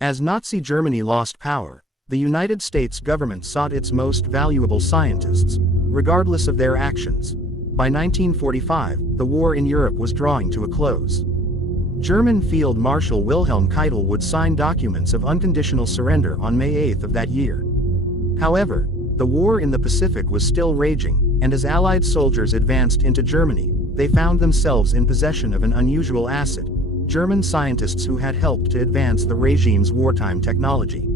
As Nazi Germany lost power, the United States government sought its most valuable scientists, regardless of their actions. By 1945, the war in Europe was drawing to a close. German Field Marshal Wilhelm Keitel would sign documents of unconditional surrender on May 8 of that year. However, the war in the Pacific was still raging, and as Allied soldiers advanced into Germany, they found themselves in possession of an unusual asset: German scientists who had helped to advance the regime's wartime technology.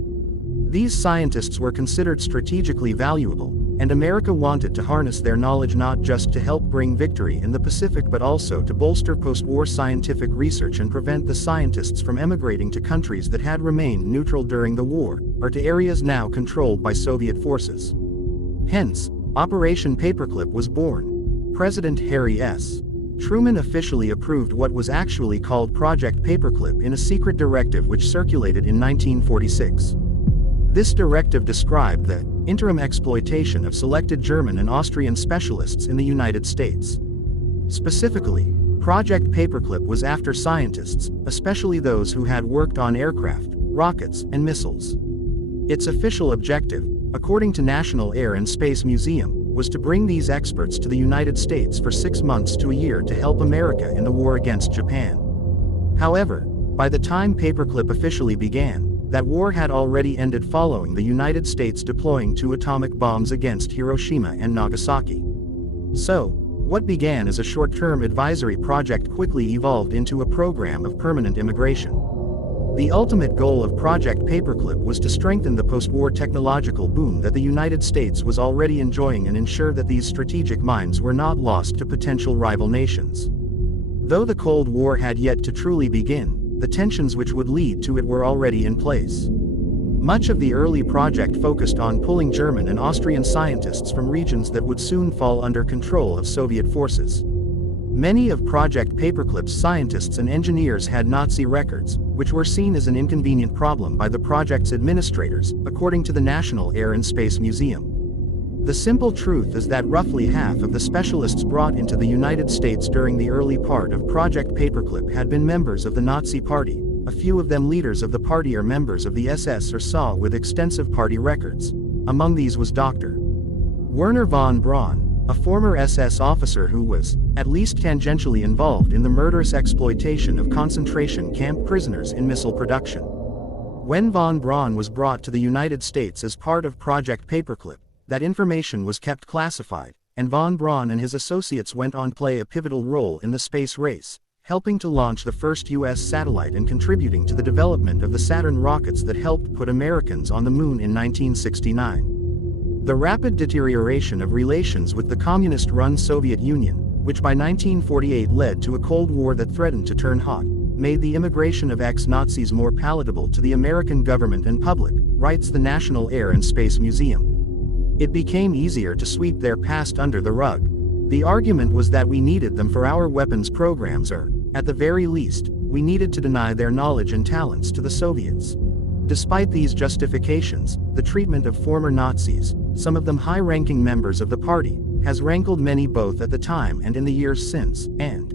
These scientists were considered strategically valuable, and America wanted to harness their knowledge not just to help bring victory in the Pacific but also to bolster post-war scientific research and prevent the scientists from emigrating to countries that had remained neutral during the war, or to areas now controlled by Soviet forces. Hence, Operation Paperclip was born. President Harry S. Truman officially approved what was actually called Project Paperclip in a secret directive which circulated in 1946. This directive described the interim exploitation of selected German and Austrian specialists in the United States. Specifically, Project Paperclip was after scientists, especially those who had worked on aircraft, rockets, and missiles. Its official objective, according to National Air and Space Museum, was to bring these experts to the United States for 6 months to a year to help America in the war against Japan. However, by the time Paperclip officially began, that war had already ended following the United States deploying 2 atomic bombs against Hiroshima and Nagasaki. So, what began as a short-term advisory project quickly evolved into a program of permanent immigration. The ultimate goal of Project Paperclip was to strengthen the post-war technological boom that the United States was already enjoying and ensure that these strategic mines were not lost to potential rival nations. Though the Cold War had yet to truly begin, the tensions which would lead to it were already in place. Much of the early project focused on pulling German and Austrian scientists from regions that would soon fall under control of Soviet forces. Many of Project Paperclip's scientists and engineers had Nazi records, which were seen as an inconvenient problem by the project's administrators, according to the National Air and Space Museum. The simple truth is that roughly half of the specialists brought into the United States during the early part of Project Paperclip had been members of the Nazi Party, a few of them leaders of the party or members of the SS or SA with extensive party records. Among these was Dr. Werner von Braun, a former SS officer who was, at least tangentially involved in the murderous exploitation of concentration camp prisoners in missile production. When von Braun was brought to the United States as part of Project Paperclip, that information was kept classified, and von Braun and his associates went on to play a pivotal role in the space race, helping to launch the first U.S. satellite and contributing to the development of the Saturn rockets that helped put Americans on the moon in 1969. The rapid deterioration of relations with the communist-run Soviet Union, which by 1948 led to a Cold War that threatened to turn hot, made the immigration of ex-Nazis more palatable to the American government and public, writes the National Air and Space Museum. It became easier to sweep their past under the rug. The argument was that we needed them for our weapons programs or, at the very least, we needed to deny their knowledge and talents to the Soviets. Despite these justifications, the treatment of former Nazis, some of them high-ranking members of the party, has rankled many both at the time and in the years since, and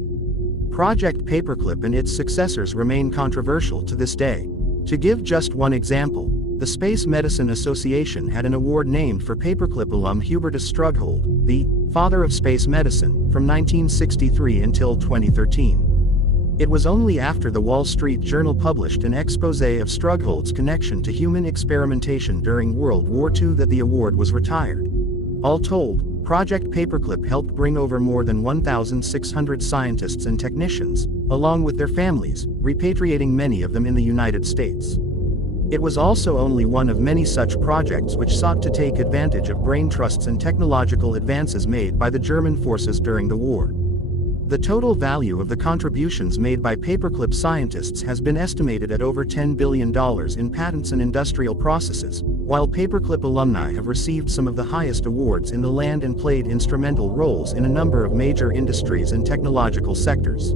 Project Paperclip and its successors remain controversial to this day. To give just one example, the Space Medicine Association had an award named for Paperclip alum Hubertus Strughold, the father of space medicine, from 1963 until 2013. It was only after the Wall Street Journal published an exposé of Strughold's connection to human experimentation during World War II that the award was retired. All told, Project Paperclip helped bring over more than 1,600 scientists and technicians, along with their families, repatriating many of them in the United States. It was also only one of many such projects which sought to take advantage of brain trusts and technological advances made by the German forces during the war. The total value of the contributions made by Paperclip scientists has been estimated at over $10 billion in patents and industrial processes, while Paperclip alumni have received some of the highest awards in the land and played instrumental roles in a number of major industries and technological sectors.